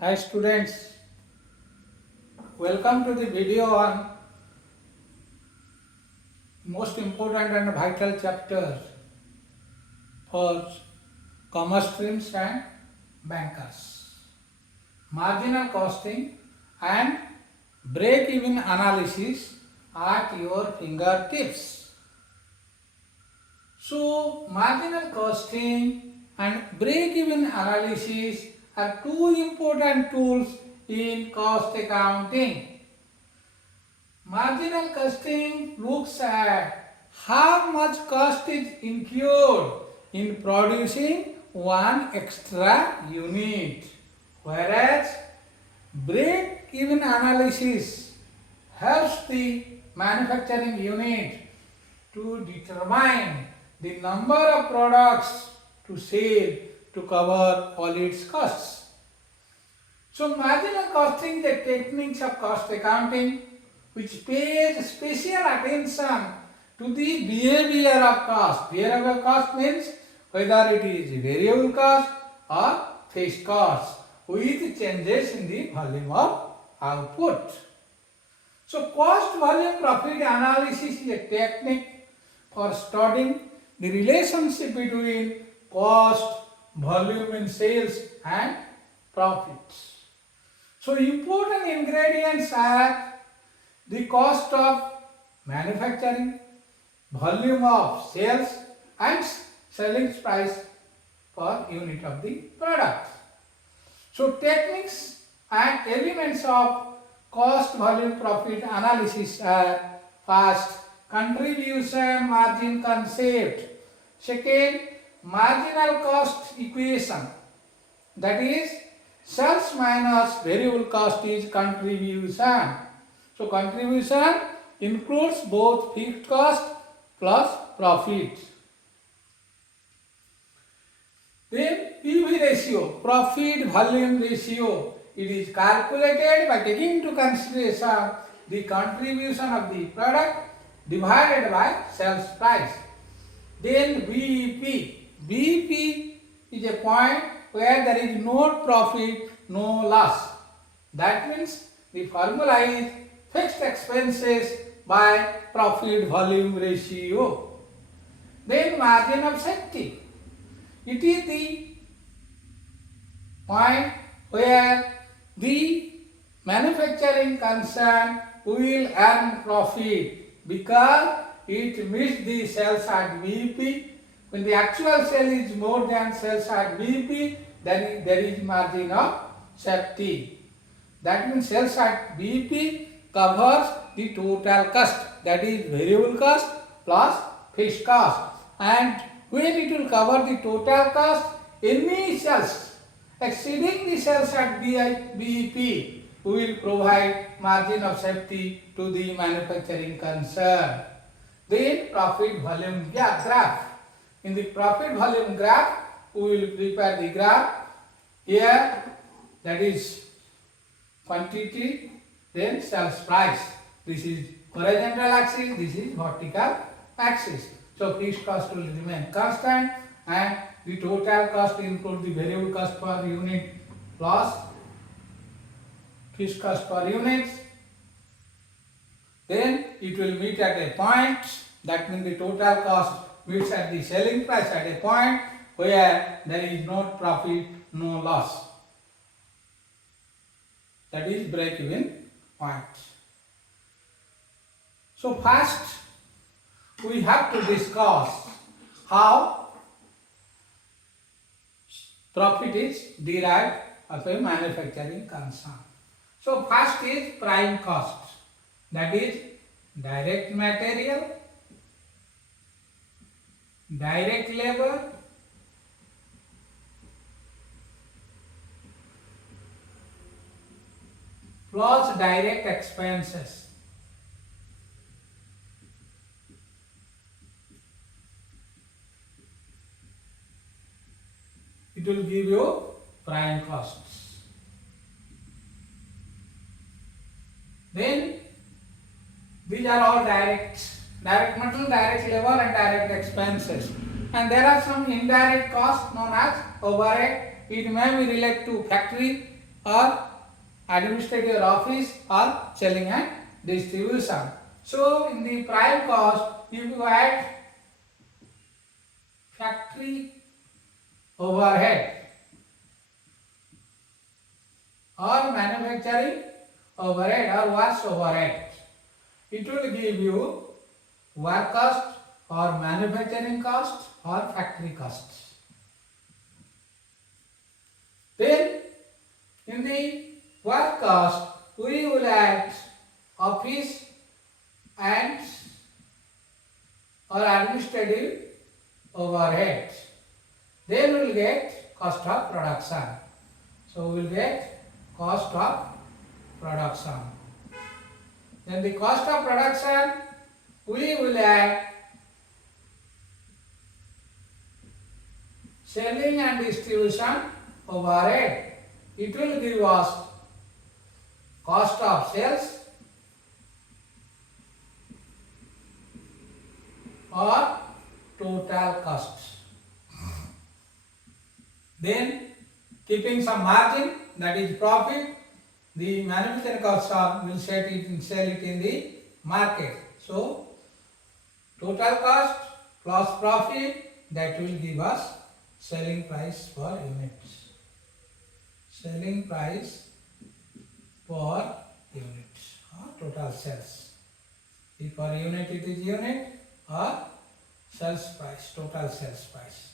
Hi students, welcome to the video on most important and vital chapter for commerce streams and bankers. Marginal costing and break-even analysis at your fingertips. So, marginal costing and break-even analysis are two important tools in cost accounting. Marginal costing looks at how much cost is incurred in producing one extra unit, whereas break-even analysis helps the manufacturing unit to determine the number of products to sell to cover all its costs. So, marginal costing is a technique of cost accounting which pays special attention to the behavior of cost. Behavior of cost means whether it is variable cost or fixed cost with changes in the volume of output. So, cost volume profit analysis is a technique for studying the relationship between cost, volume in sales and profits. So, important ingredients are the cost of manufacturing, volume of sales and selling price per unit of the product. So, techniques and elements of cost volume profit analysis are: first, contribution margin concept; second, marginal cost equation, that is sales minus variable cost is contribution. So, contribution includes both fixed cost plus profit. Then PV ratio, profit volume ratio. It is calculated by taking into consideration the contribution of the product divided by sales price. Then BEP. BEP is a point where there is no profit, no loss. That means the formula is fixed expenses by profit volume ratio. Then margin of safety. It is the point where the manufacturing concern will earn profit because it meets the sales at BEP. When the actual sale is more than sales at BEP, then there is margin of safety. That means sales at BEP covers the total cost, that is variable cost plus fixed cost. And when it will cover the total cost, any sales exceeding the sales at BEP will provide margin of safety to the manufacturing concern. Then profit volume graph. In the profit volume graph, we will prepare the graph here, that is quantity, then sales price. This is horizontal axis, this is vertical axis. So, fixed cost will remain constant and the total cost includes the variable cost per unit plus fixed cost per unit. Then it will meet at a point, that means the total cost meets at the selling price at a point where there is no profit, no loss. That is break-even point. So, first we have to discuss how profit is derived of a manufacturing concern. So, first is prime cost, that is direct material, direct labor, plus direct expenses. It will give you prime costs. Then these are all direct material, direct labor and direct expenses. And there are some indirect costs known as overhead. It may be related to factory or administrative office or selling and distribution. So in the prime cost, if you add factory overhead or manufacturing overhead or wash overhead, it will give you work cost or manufacturing cost or factory cost. Then in the work cost, we will add office and or administrative overhead. Then we will get cost of production. So we will get cost of production. Then the cost of production, we will add selling and distribution overhead. It will give us cost of sales or total cost. Then keeping some margin, that is profit, the manufacturing cost will sell it in the market. So total cost plus profit, that will give us selling price per unit. Selling price per unit or total sales. If per unit it is unit or sales price, total sales price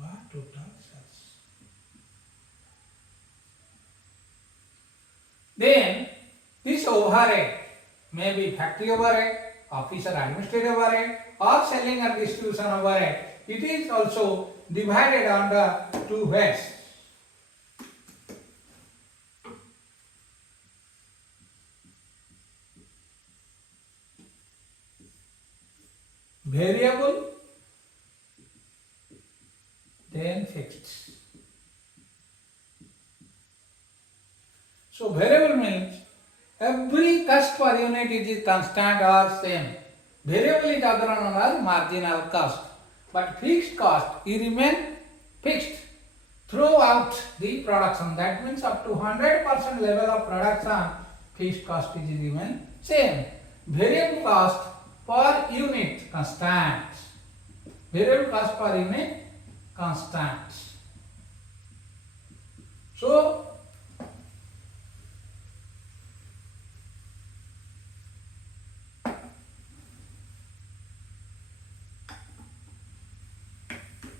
or total sales. Then this overhead may be factory overhead, office or administrative overhead or selling or distribution overhead. It is also divided under two heads. Variable, then fixed. So variable means every cost per unit is constant or same. Variable is other known as marginal cost. But fixed cost, it remain fixed throughout the production. That means up to 100% level of production, fixed cost is remain same. Variable cost per unit constant. Variable cost per unit constant. So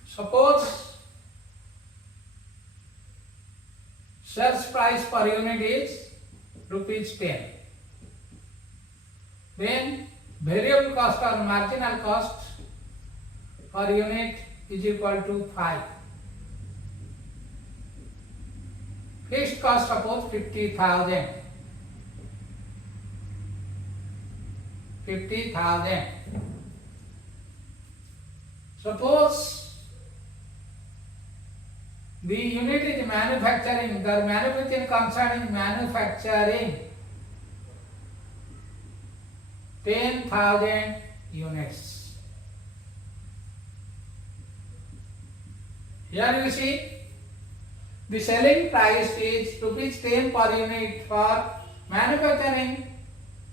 suppose sales price per unit is ₹10. Then variable cost or marginal cost per unit is equal to 5. Fixed cost suppose 50,000. 50,000. Suppose the unit is manufacturing, the manufacturing concern is manufacturing 10,000 units. Here you see the selling price is ₹10 per unit for manufacturing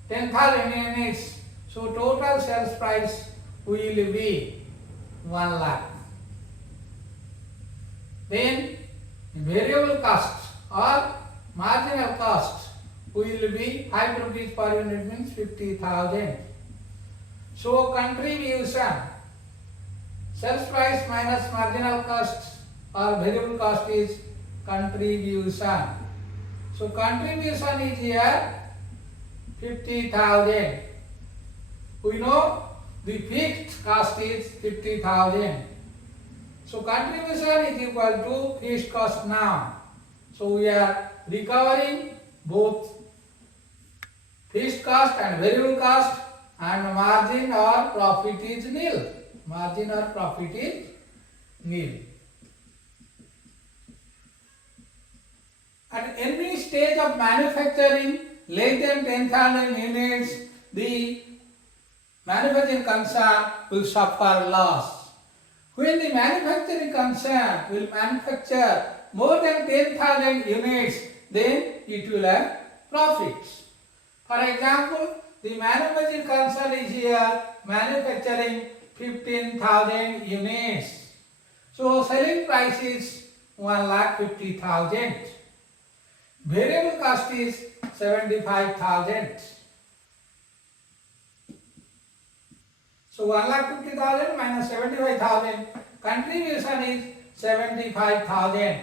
10,000 units. So total sales price will be 1 lakh. Then variable cost or marginal cost will be 5 rupees per unit, means 50,000. So contribution, sales price minus marginal cost or variable cost is contribution. So contribution is here 50,000. We know the fixed cost is 50,000. So contribution is equal to fixed cost now. So we are recovering both fixed cost and variable cost, and margin or profit is nil. Margin or profit is nil. At any stage of manufacturing less than 10,000 units, the manufacturing concern will suffer loss. When the manufacturing concern will manufacture more than 10,000 units, then it will have profits. For example, the manufacturing concern is here manufacturing 15,000 units. So selling price is 1,50,000. Variable cost is 75,000. So 1,50,000 minus 75,000, contribution is 75,000.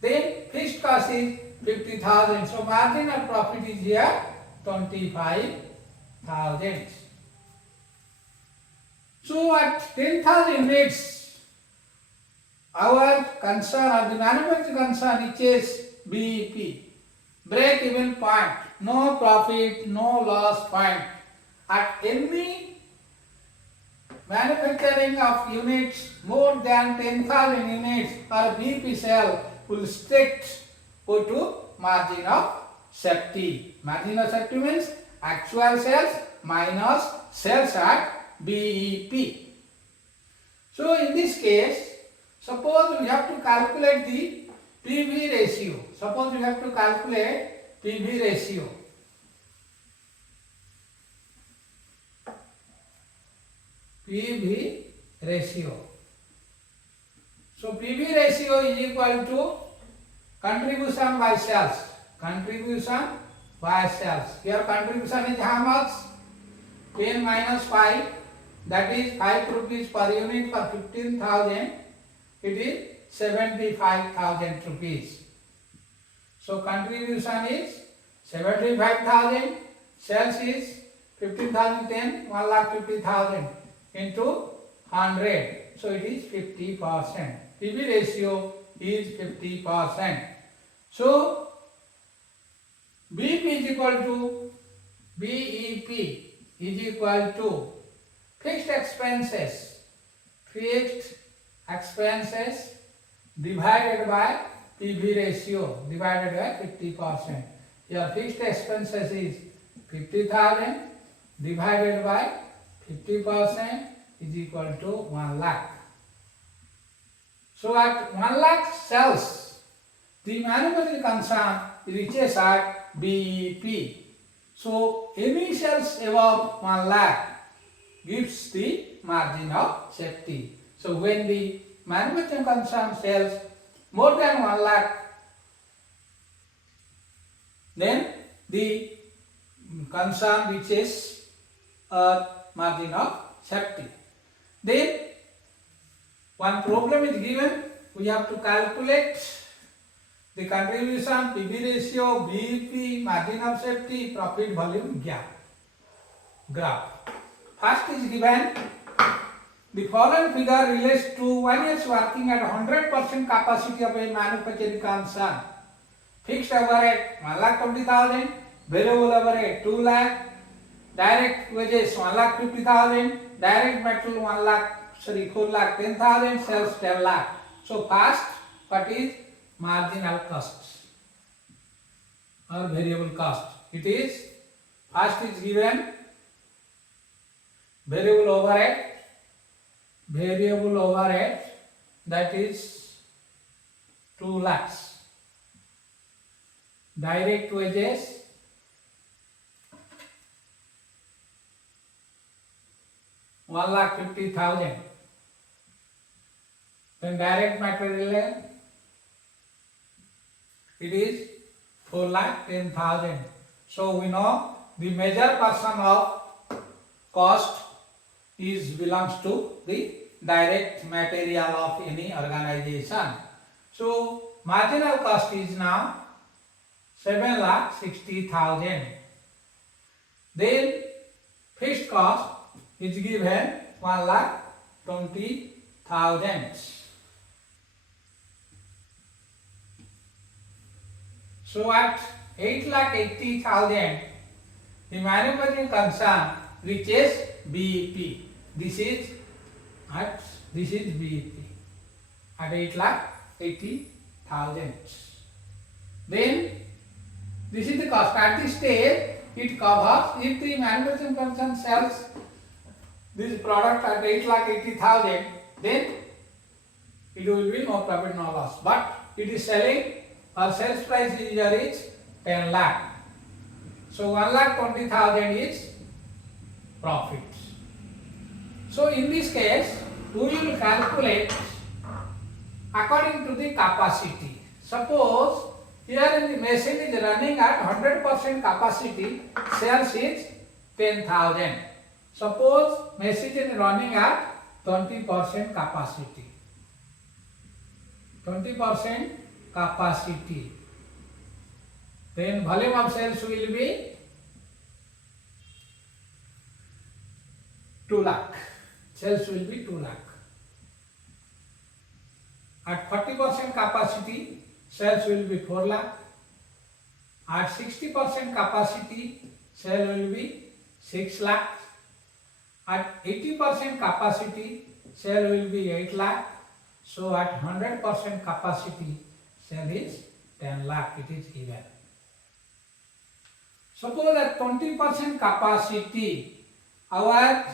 Then fixed cost is 50,000. So marginal profit is here 25,000. So at 10,000 units, our concern or the manufacturing concern reaches BEP, break even point, no profit, no loss point. At any manufacturing of units more than 10,000 units, our BEP sale will straight go to margin of safety. Margin of safety means actual sales minus sales at BEP. So in this case, suppose we have to calculate the PV ratio. Suppose we have to calculate PV ratio. PV ratio. So PV ratio is equal to contribution by sales. Contribution by sales. Here contribution is how much? 10 minus 5, that is 5 rupees per unit for 15,000. It is 75,000 rupees. So contribution is 75,000. Sales is 15,000 10, 1,50,000 into 100. So it is 50%. PV ratio is 50%. So BEP is equal to fixed expenses divided by PV ratio divided by 50%. Your fixed expenses is 50,000 divided by 50% is equal to 1 lakh. So at 1 lakh sales, the manufacturing concern reaches at BEP. So any sales above 1 lakh gives the margin of safety. So when the manufacturing concern sells more than 1 lakh, then the concern reaches a margin of safety. Then one problem is given, we have to calculate the contribution, PV ratio, BEP, margin of safety, profit volume graph. First is given, the following figure relates to 1 year's working at 100% capacity of a manufacturing concern. Fixed overhead 1,20,000, variable overhead 2 lakh, direct wages 1,50,000, direct material 4,10,000, sales 10 lakh. So first, what is marginal cost or variable cost? It is, first is given variable overhead, that is 2 lakhs. Direct wages 1,50,000. Then direct material, it is 4,10,000. So we know the major portion of cost belongs to the direct material of any organization. So marginal cost is now 7,60,000. Then fixed cost is given 1,20,000. So at 8,80,000, the manufacturing concern reaches BEP. This is BEP at 8,80,000. Then this is the cost. At this stage, it covers, if the manufacturing concern sells this product at 8,80,000, then it will be no profit, no loss. But it is selling, or sales price is here is 10 lakh. So 1,20,000 is profit. So in this case, we will calculate according to the capacity. Suppose here in the machine is running at 100% capacity, sales is 10,000. Suppose machine is running at 20% capacity. 20% capacity. Then volume of sales will be 2 lakh. Sales will be 2 lakh. At 40% capacity, sales will be 4 lakh. At 60% capacity, sale will be 6 lakh. At 80% capacity, sale will be 8 lakh. So at 100% capacity, sale is 10 lakh. It is given. Suppose at 20% capacity, our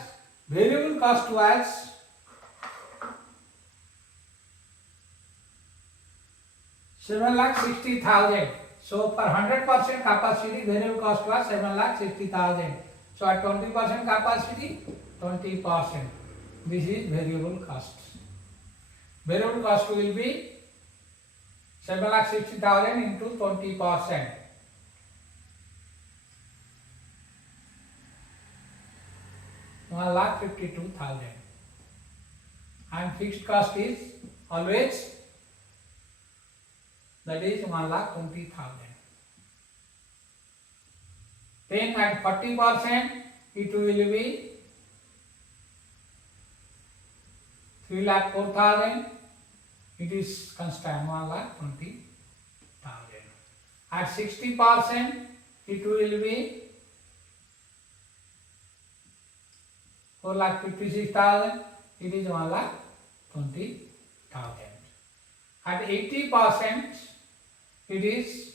variable cost was 7,60,000. So for 100% capacity, variable cost was 7,60,000. So at 20% capacity, 20%. This is variable cost. Variable cost will be 7,60,000 into 20%. 1,52,000. And fixed cost is always, that is 1,20,000. Then at 40% it will be 3,04,000. It is constant 1,20,000. At 60% it will be 4,56,000. It is 1,20,000. At 80% it is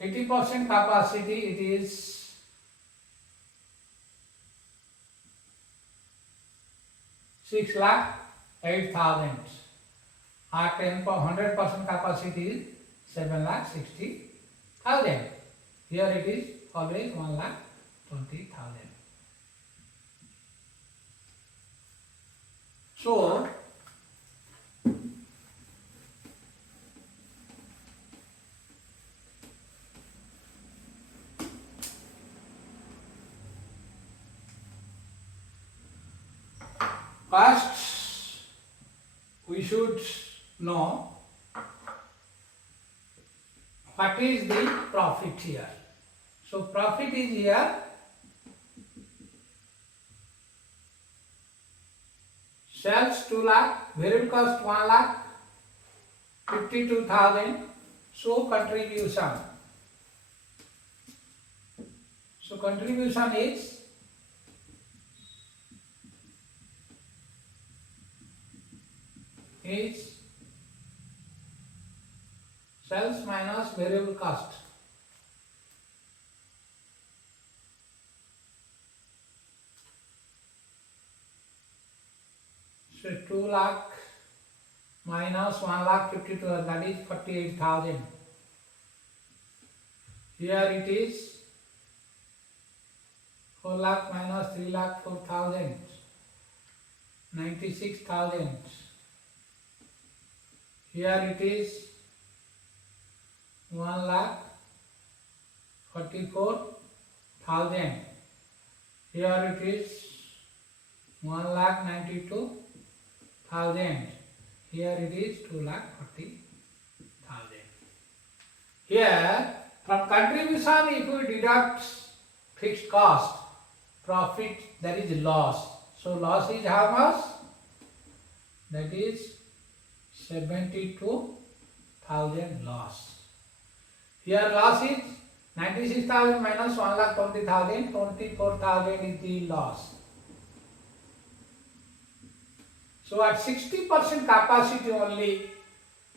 80% capacity, it is 6,08,000. At 100% capacity is 7,60,000. Here it is always 1,20,000. So first we should know what is the profit here. So profit is here sales 2 lakh, variable cost 1,52,000. So contribution. So contribution is sales minus variable cost. So 2 lakh minus 1,52,000, that is 48,000. Here it is 4 lakh minus 3,04,000, 96,000. Here it is 1,44,000. Here it is 1,92,000. Here it is 2,40,000. Here from contribution, if we deduct fixed cost, profit, there is loss. So loss is how much? That is 72,000 loss. Here loss is 96,000 minus 1,20,000, 24,000 is the loss. So at 60% capacity only,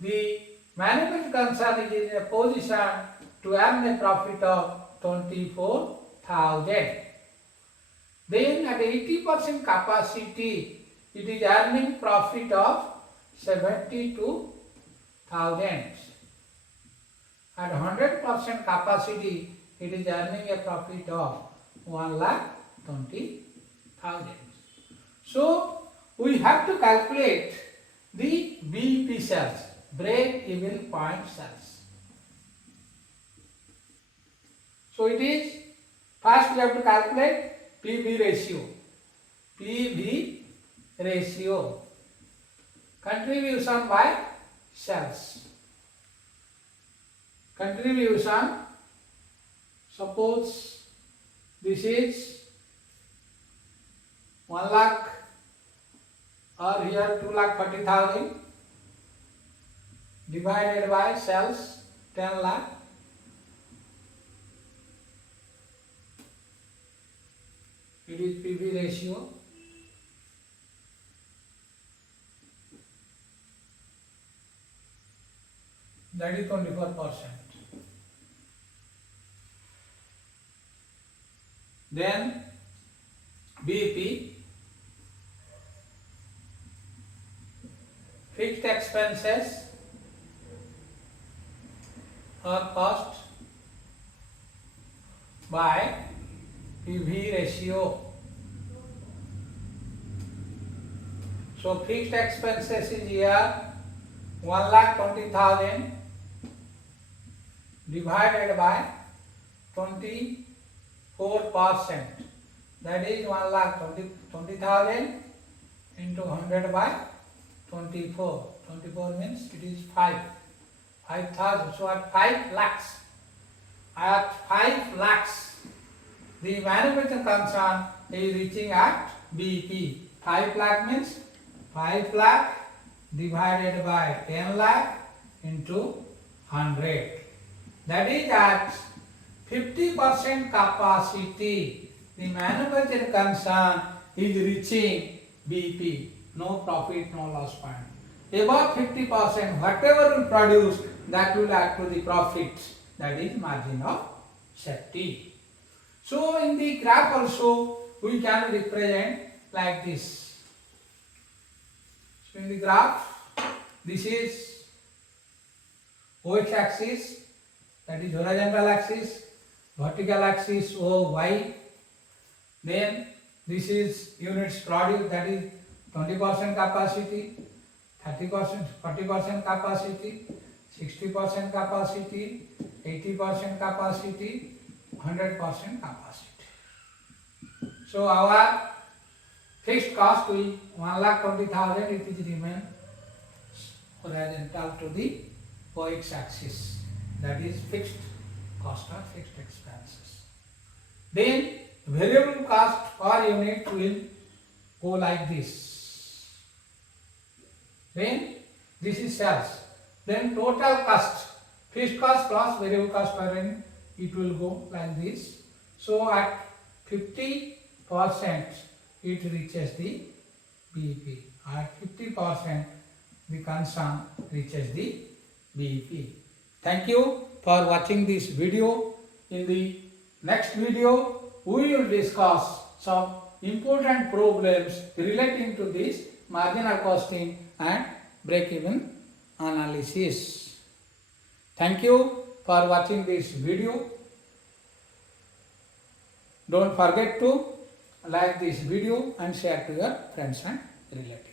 the management concern is in a position to earn a profit of 24,000. Then at 80% capacity, it is earning profit of 72,000. At 100% capacity, it is earning a profit of 1,20,000. So we have to calculate the BEP sales, break even point sales. So it is, first we have to calculate PV ratio. PV ratio, contribution by sales. Contribution, suppose this is 1 lakh or here 2,40,000 divided by sales 10 lakh. It is PV ratio. That is 24%. Then BEP, fixed expenses or cost by PV ratio. So fixed expenses is here 1,20,000 divided by 24%. That is 1,20,000 into 100 by 24. 24 means it is 5,000. So at 5 lakhs, the manufacturing concern is reaching at BEP. 5 lakh means 5 lakh divided by 10 lakh into 100. That is at 50% capacity. The manufacturing concern is reaching BEP. No profit, no loss point. Above 50%, whatever we produce, that will add to the profit. That is margin of safety. So in the graph also, we can represent like this. So in the graph, this is OX axis, that is horizontal axis, vertical axis OY. Then this is units produced, that is 20% capacity, 30%, 40% capacity, 60% capacity, 80% capacity, 100% capacity. So our fixed cost will 1,20,000, it is remain horizontal to the OX axis, that is fixed cost or fixed expenses. Then variable cost per unit will go like this. Then this is sales. Then total cost, fixed cost plus variable cost per unit, it will go like this. So at 50% it reaches the BEP. At 50% the concern reaches the BEP. Thank you for watching this video. In the next video, we will discuss some important problems relating to this marginal costing and break-even analysis. Thank you for watching this video. Don't forget to like this video and share to your friends and relatives.